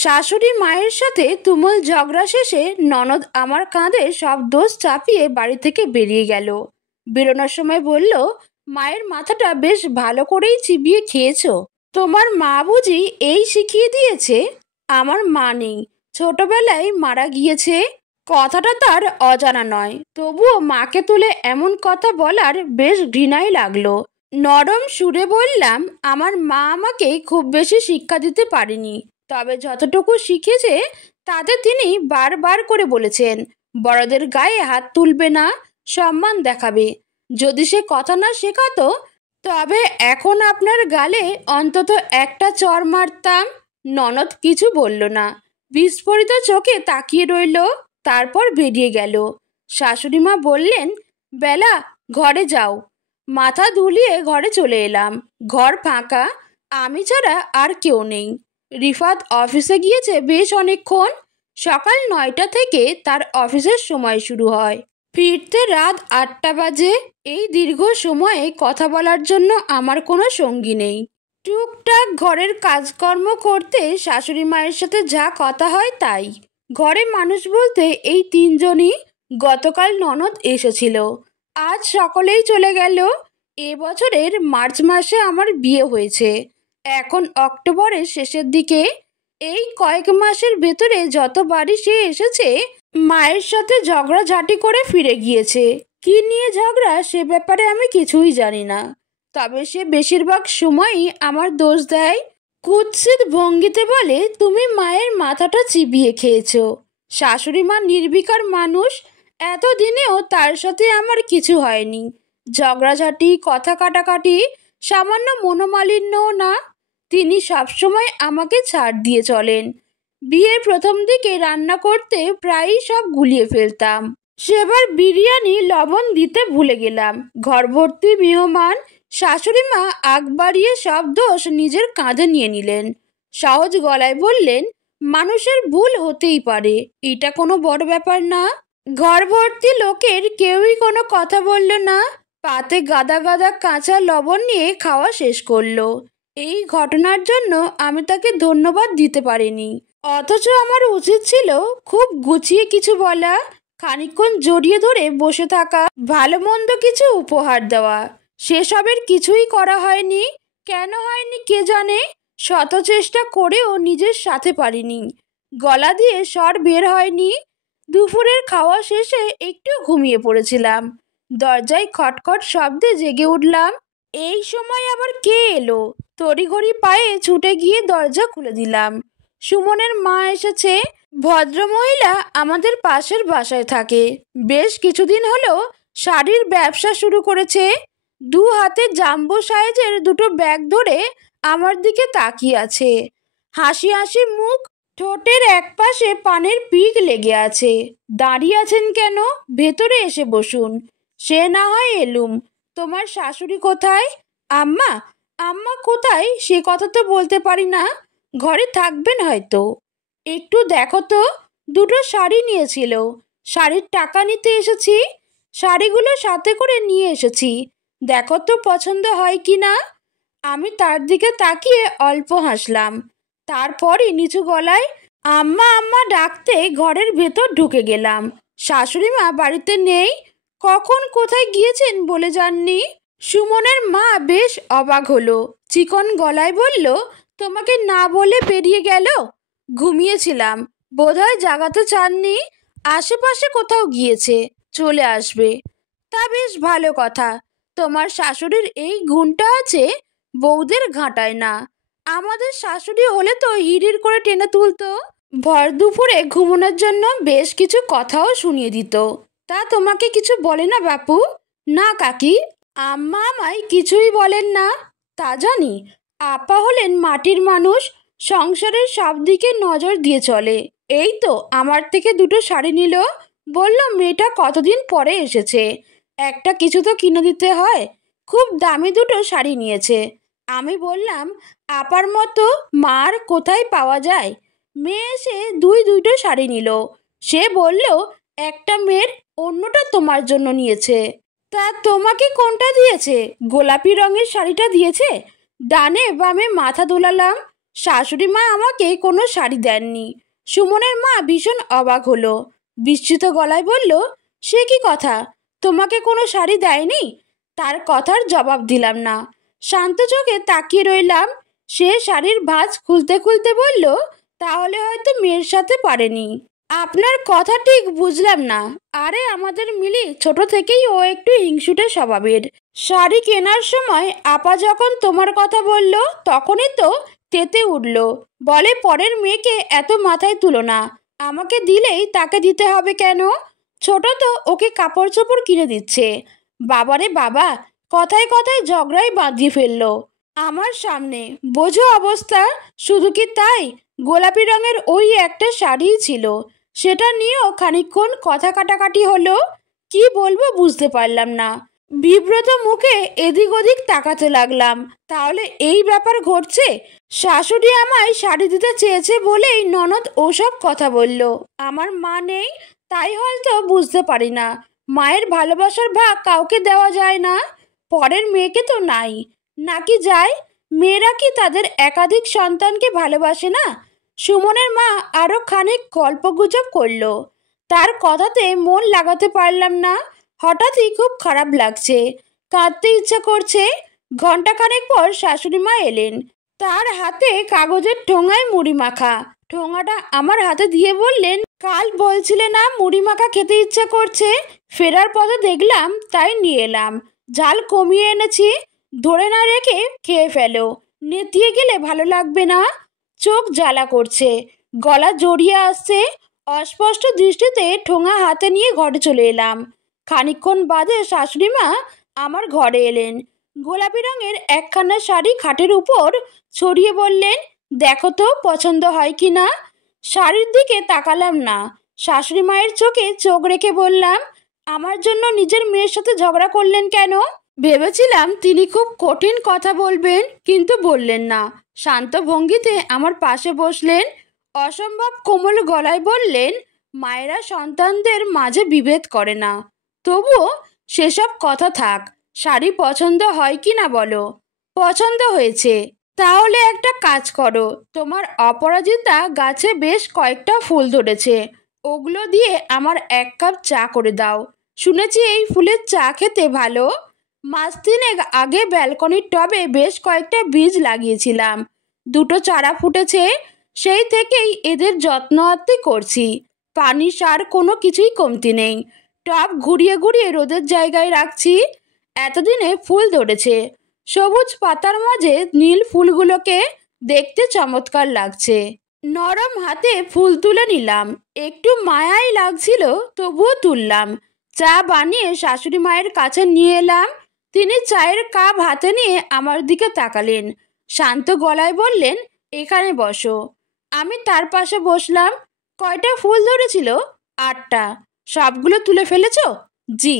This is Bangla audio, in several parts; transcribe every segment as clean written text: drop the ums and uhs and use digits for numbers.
শাশুড়ি মায়ের সাথে তুমুল ঝগড়া শেষে ননদ আমার কাঁধে সব দোষ চাপিয়ে বাড়ি থেকে বেরিয়ে গেল। বেরোনোর সময় বলল, মায়ের মাথাটা বেশ ভালো করেই চিবিয়ে খেয়েছো। তোমার মা বুঝি এই শিখিয়ে দিয়েছে? আমার মা নেই, ছোটবেলায় মারা গিয়েছে। কথাটা তার অজানা নয়, তবুও মাকে তুলে এমন কথা বলার বেশ ঘৃণাই লাগলো। নরম সুরে বললাম, আমার মা আমাকে খুব বেশি শিক্ষা দিতে পারেনি, তবে যতটুকু শিখেছে তাতে তিনি বারবার করে বলেছেন, বড়দের গায়ে হাত তুলবে না, সম্মান দেখাবে। যদি সে কথা না শেখাতো তবে এখন আপনার গালে অন্তত একটা চড় মারতাম। ননদ কিছু বলল না, বিস্ফোরিত চোখে তাকিয়ে রইল, তারপর বেরিয়ে গেল। শাশুড়ি মা বললেন, বেলা, ঘরে যাও। মাথা দুলিয়ে ঘরে চলে এলাম। ঘর ফাঁকা, আমি ছাড়া আর কেউ নেই। রিফাত অফিসে গিয়েছে বেশ অনেকক্ষণ। সকাল 9টা থেকে তার অফিসের সময় শুরু হয়, ফিরতে রাত 8টা বাজে। এই দীর্ঘ সময়ে কথা বলার জন্য আমার কোনো সঙ্গী নেই। টুকটাক ঘরের কাজকর্ম করতে শাশুড়ি মায়ের সাথে যা কথা হয় তাই। ঘরে মানুষ বলতে এই 3জনই। গতকাল ননদ এসেছিল, আজ সকলেই চলে গেল। এবছরের মার্চ মাসে আমার বিয়ে হয়েছে, এখন অক্টোবরের শেষের দিকে। এই কয়েক মাসের ভেতরে যতবারই সে এসেছে মায়ের সাথে ঝগড়াঝাটি করে ফিরে গিয়েছে। কি নিয়ে ঝগড়া সে ব্যাপারে আমি কিছুই জানি না, তবে সে বেশিরভাগ সময়ই আমার দোষ দেয়। কুৎসিত ভঙ্গিতে বলে, তুমি মায়ের মাথাটা চিবিয়ে খেয়েছো। শাশুড়ি মা নির্বিকার মানুষ, এতদিনেও তার সাথে আমার কিছু হয়নি। ঝগড়াঝাটি, কথা কাটাকাটি, সামান্য মনোমালিন্যও না। তিনি সবসময় আমাকে ছাড় দিয়ে চলেন। বিয়ের প্রথম দিকে রান্না করতে প্রায়ই সব গুলিয়ে ফেলতাম, সেবার বিরিয়ানি লবণ দিতে ভুলে গেলাম। ঘর ভর্তি মেহমান, শাশুড়ি মা আগ বাড়িয়ে সব দোষ নিজের কাঁধে নিয়ে নিলেন। সহজ গলায় বললেন, মানুষের ভুল হতেই পারে, এটা কোনো বড় ব্যাপার না। ঘর ভর্তি লোকের কেউই কোনো কথা বলল না। পাতে গাদা গাদা কাঁচা লবণ নিয়ে খাওয়া শেষ করলো। এই ঘটনার জন্য আমি তাকে ধন্যবাদ দিতে পারিনি, অথচ আমার উচিত ছিল খুব গুছিয়ে কিছু বলা, খানিকক্ষণ জড়িয়ে ধরে বসে থাকা, ভালো মন্দ কিছু উপহার দেওয়া। সেসবের কিছুই করা হয়নি। কেন হয়নি কে জানে। শত চেষ্টা করেও নিজের সাথে পারিনি। গলা দিয়ে স্বর বের হয়নি। দুপুরের খাওয়া শেষে একটু ঘুমিয়ে পড়েছিলাম। দরজায় খটখট শব্দে জেগে উঠলাম। এই সময় আবার কে এলো? তড়িঘড়ি পায়ে ছুটে গিয়ে দরজা খুলে দিলাম। সুমনের মা এসেছে। ভদ্রমহিলা আমাদের পাশের বাসায় থাকে, বেশ কিছুদিন হলো শাড়ির ব্যবসা শুরু করেছে। 2 হাতে জাম্বো সাইজের 2টো ব্যাগ ধরে আমার দিকে তাকিয়ে আছে। হাসি হাসি মুখ, ঠোঁটের একপাশে পানের পিক লেগে আছে। দাঁড়িয়ে আছেন কেন? ভেতরে এসে বসুন। সে না হয় এলুম। তোমার শাশুড়ি কোথায়? আম্মা? আম্মা কোথায় সে কথা তো বলতে পারি না, ঘরে থাকবেন হয়তো। একটু দেখো তো। 2টো শাড়ি নিয়েছিল, শাড়ির টাকা নিতে এসেছি। শাড়িগুলো সাথে করে নিয়ে এসেছি, দেখো তো পছন্দ হয় কি না। আমি তার দিকে তাকিয়ে অল্প হাসলাম, তারপরই নিচু গলায় আম্মা আম্মা ডাকতে ঘরের ভেতর ঢুকে গেলাম। শাশুড়ি মা বাড়িতে নেই, কখন কোথায় গিয়েছেন বলে যাননি। সুমনের মা বেশ অবাক হলো, চিকন গলায় বলল, তোমাকে না বলে বেরিয়ে গেল? ঘুমিয়েছিলাম, বোধহয় জাগাতে চাননি। আশেপাশে কোথাও গিয়েছে, চলে আসবে। তা বেশ ভালো কথা। তোমার শাশুড়ির এই গুণটা আছে, বউদের ঘাঁটায় না। আমাদের শাশুড়ি হলে তো হিড়ির করে টেনে তুলতো, ভর দুপুরে ঘুমানোর জন্য বেশ কিছু কথাও শুনিয়ে দিত। তা তোমাকে কিছু বলে না বাপু? না কাকি, আম্মা আমায় কিছুই বলেন না। তা জানি, আপা হলেন মাটির মানুষ, সংসারের সব দিকে নজর দিয়ে চলে। এই তো আমার থেকে 2টো শাড়ি নিল, বলল মেয়েটা কতদিন পরে এসেছে, একটা কিছু তো কিনে দিতে হয়। খুব দামি 2টো শাড়ি নিয়েছে। আমি বললাম, আপার মতো মার কোথায় পাওয়া যায়? মেয়ে এসে 2টো শাড়ি নিল। সে বলল, একটা মেয়ের, অন্যটা তোমার জন্য নিয়েছে। তা তোমাকে কোনটা দিয়েছে? গোলাপি রঙের শাড়িটা দিয়েছে। ডানে বামে মাথা দোলালাম। শাশুড়ি মা আমাকে কোনো শাড়ি দেননি। সুমনের মা ভীষণ অবাক হলো, বিস্মিত গলায় বলল, সে কি কথা, তোমাকে কোনো শাড়ি দেয়নি? তার কথার জবাব দিলাম না, শান্ত চোখে তাকিয়ে রইলাম। সে শাড়ির ভাঁজ খুলতে খুলতে বলল, তাহলে হয়তো মেয়ের সাথে পারেনি। আপনার কথা ঠিক বুঝলাম না। আরে আমাদের মিলি ছোট থেকেই ও একটু হিংসুটে স্বভাবের। শাড়ি কেনার সময় আপা যখন তোমার কথা বলল তখনই তো তেতে উঠল, বলে পরের মেয়েকে এত মাথায় তুলো না, আমাকে দিলেই তাকে দিতে হবে কেন? ছোট তো, ওকে কাপড় চোপড় কিনে দিচ্ছে। বাবারে বাবা, কথায় কথায় ঝগড়াই বাঁধিয়ে ফেললো আমার সামনে। বোঝো অবস্থা। শুধু কি তাই, গোলাপি রঙের ওই একটা শাড়িই ছিল, সেটা নিয়েও খানিকক্ষণ কথা কাটাকাটি হলো। কি বলবো বুঝতে পারলাম না। বিব্রত মুখে এদিক ওদিক তাকাতে লাগলাম। তাহলে এই ব্যাপার ঘটছে। শাশুড়ি আমায় শাড়ি দিতে চেয়েছে বলেই ননদ ওসব কথা বলল। আমার মা নেই, তাই হয়তো বুঝতে পারি না। মায়ের ভালোবাসার ভাগ কাউকে দেওয়া যায় না, পরের মেয়েকে তো নাই। নাকি যায়? মেয়েরা কি তাদের একাধিক সন্তানকে ভালোবাসে না? সুমনের মা আরো খানিক গল্পগুজব করলো। তার কথাতে মন লাগাতে পারলাম না। হঠাৎই খুব খারাপ লাগছে, কাঁদতে ইচ্ছা করছে। ঘন্টাখানেক পর শাশুড়ি মা এলেন। তার হাতে কাগজের ঠোঙায় মুড়ি মাখা। ঠোঙাটা আমার হাতে দিয়ে বললেন, কাল বলছিলে না মুড়ি মাখা খেতে ইচ্ছা করছে, ফেরার পথে দেখলাম তাই নিয়ে এলাম। ঝাল কমিয়ে এনেছি, ধরে না রেখে খেয়ে ফেলো, নেতিয়ে গেলে ভালো লাগবে না। চোখ জ্বালা করছে, গলা জড়িয়ে আসছে। অস্পষ্ট দৃষ্টিতে ঠোঙা হাতে নিয়ে ঘরে চলে এলাম। খানিকক্ষণ বাদে শাশুড়ি মা আমার ঘরে এলেন। গোলাপি রঙের একখানা শাড়ি খাটের উপর ছড়িয়ে বললেন, দেখো তো পছন্দ হয় কি না। শাড়ির দিকে তাকালাম না। শাশুড়ি মায়ের চোখে চোখ রেখে বললাম, আমার জন্য নিজের মেয়ের সাথে ঝগড়া করলেন কেন? ভেবেছিলাম তিনি খুব কঠিন কথা বলবেন, কিন্তু বললেন না। শান্ত ভঙ্গিতে আমার পাশে বসলেন। অসম্ভব কোমল গলায় বললেন, মায়েরা সন্তানদের মাঝে বিভেদ করে না। তবুও সেসব কথা থাক, শাড়ি পছন্দ হয় কি না বলো? পছন্দ হয়েছে। তাহলে একটা কাজ করো, তোমার অপরাজিতা গাছে বেশ কয়েকটা ফুল ধরেছে, ওগুলো দিয়ে আমার 1 কাপ চা করে দাও। শুনেছি এই ফুলের চা খেতে ভালো। মাস 3 আগে ব্যালকনির টবে বেশ কয়েকটা বীজ লাগিয়েছিলাম, 2টো চারা ফুটেছে। সেই থেকেই এদের যত্ন আত্তি করছি। পানি সার কোনো কিছুই কমতি নেই। টব ঘুরিয়ে ঘুরিয়ে রোদের জায়গায় রাখছি। এতদিনে ফুল ধরেছে। সবুজ পাতার মাঝে নীল ফুলগুলোকে দেখতে চমৎকার লাগছে। নরম হাতে ফুল তুলে নিলাম। একটু মায়াই লাগছিল, তবুও তুললাম। চা বানিয়ে শাশুড়ি মায়ের কাছে নিয়ে এলাম। তিনি চায়ের কাপ হাতে নিয়ে আমার দিকে তাকালেন। শান্ত গলায় বললেন, এখানে বসো। আমি তার পাশে বসলাম। কয়টা ফুল ধরেছিল? 8টা। সবগুলো তুলে ফেলেছ? জি।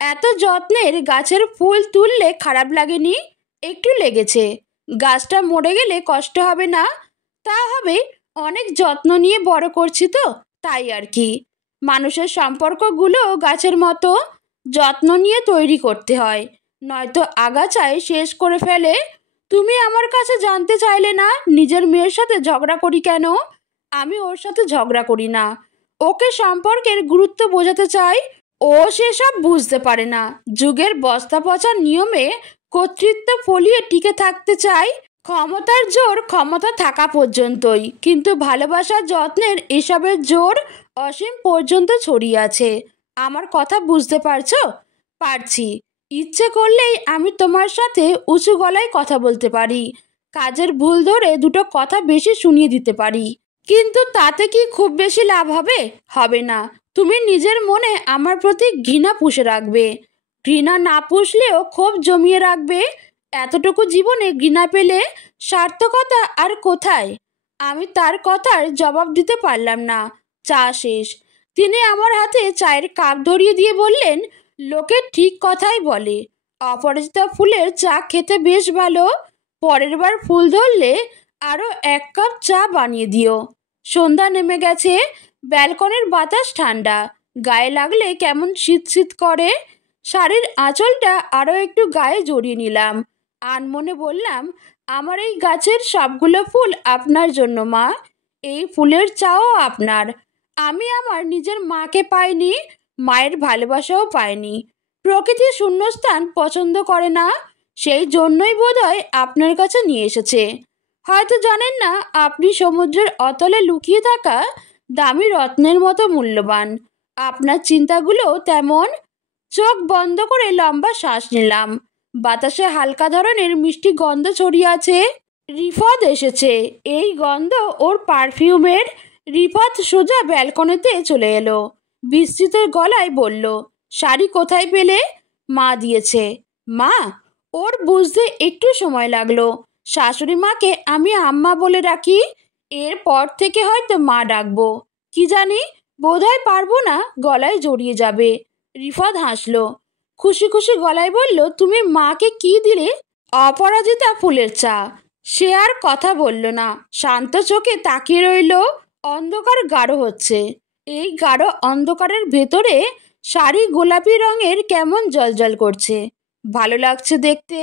এত যত্নের গাছের ফুল তুললে খারাপ লাগেনি? একটু লেগেছে। গাছটা মরে গেলে কষ্ট হবে না? তা হবে, অনেক যত্ন নিয়ে বড় করছি তো, তাই আর কি। মানুষের সম্পর্কগুলো গাছের মতো, যত্ন নিয়ে তৈরি করতে হয়, নয়তো আগাছায় শেষ করে ফেলে। তুমি আমার কাছে জানতে চাইলে না নিজের মেয়ের সাথে ঝগড়া করি কেন? আমি ওর সাথে ঝগড়া করি না, ওকে সম্পর্কের গুরুত্ব বোঝাতে চাই। ও সেসব বুঝতে পারে না। যুগের বস্তা পচার নিয়মে কর্তৃত্ব ফলিয়ে টিকে থাকতে চাই। ক্ষমতার জোর ক্ষমতা থাকা পর্যন্তই, কিন্তু ভালোবাসার যত্নের এসবের জোর অসীম পর্যন্ত ছড়িয়ে আছে। আমার কথা বুঝতে পারছো? পারছি। ইচ্ছে করলেই আমি তোমার সাথে উঁচু গলায় কথা বলতে পারি, কাজের ভুল ধরে 2টো কথা বেশি শুনিয়ে দিতে পারি। কিন্তু তাতে কি খুব বেশি লাভ হবে? হবে না। তুমি নিজের মনে আমার প্রতি ঘৃণা পুষে রাখবে। ঘৃণা না পুষলেও ক্ষোভ জমিয়ে রাখবে। এতটুকু জীবনে ঘৃণা পেলে সার্থকতা আর কোথায়? আমি তার কথার জবাব দিতে পারলাম না। চা শেষ। তিনি আমার হাতে চায়ের কাপ ধরিয়ে দিয়ে বললেন, লোকে ঠিক কথাই বলে, অপরাজিতা ফুলের চা খেতে বেশ ভালো। পরের বার ফুল ধরলে আরও 1 কাপ চা বানিয়ে দিও। সন্ধ্যা নেমে গেছে। ব্যালকনির বাতাস ঠান্ডা, গায়ে লাগলে কেমন শীত শীত করে। শাড়ির আঁচলটা আরও একটু গায়ে জড়িয়ে নিলাম। আনমনে বললাম, আমার এই গাছের সবগুলো ফুল আপনার জন্য মা। এই ফুলের চাও আপনার। আমি আমার নিজের মাকে পাইনি, মায়ের ভালোবাসাও পাইনি। প্রকৃতি শূন্যস্থান পছন্দ করে না, সেই জন্যই বোধহয় আপনার কাছে নিয়ে এসেছে। হয়তো জানেন না আপনি সমুদ্রের অতলে লুকিয়ে থাকা দামি রত্নের মতো মূল্যবান। আপনার চিন্তাগুলো তেমন। চোখ বন্ধ করে লম্বা শ্বাস নিলাম। বাতাসে হালকা ধরনের মিষ্টি গন্ধ ছড়িয়ে আছে। রিফাত এসেছে। এই গন্ধ ওর পারফিউমের। রিফাত সোজা ব্যালকনিতে চলে এলো। বিস্মিত গলায় বলল, শাড়ি কোথায় পেলে? মা দিয়েছে। মা? ওর বুঝতে একটু সময় লাগলো। শাশুড়ি মাকে আমি আম্মা বলে রাখি, এরপর থেকে হয়তো মা ডাকবো। কি জানি, বোধহয় পারবো না, গলায় জড়িয়ে যাবে। রিফাত হাসলো, খুশি খুশি গলায় বলল, তুমি মাকে কি দিলে? অপরাজিতা ফুলের চা। সে আর কথা বলল না, শান্ত চোখে তাকিয়ে রইল। অন্ধকার গাঢ় হচ্ছে। এই গাঢ় অন্ধকারের ভেতরে শাড়ি গোলাপি রঙের কেমন জ্বলজ্বল করছে। ভালো লাগছে দেখতে।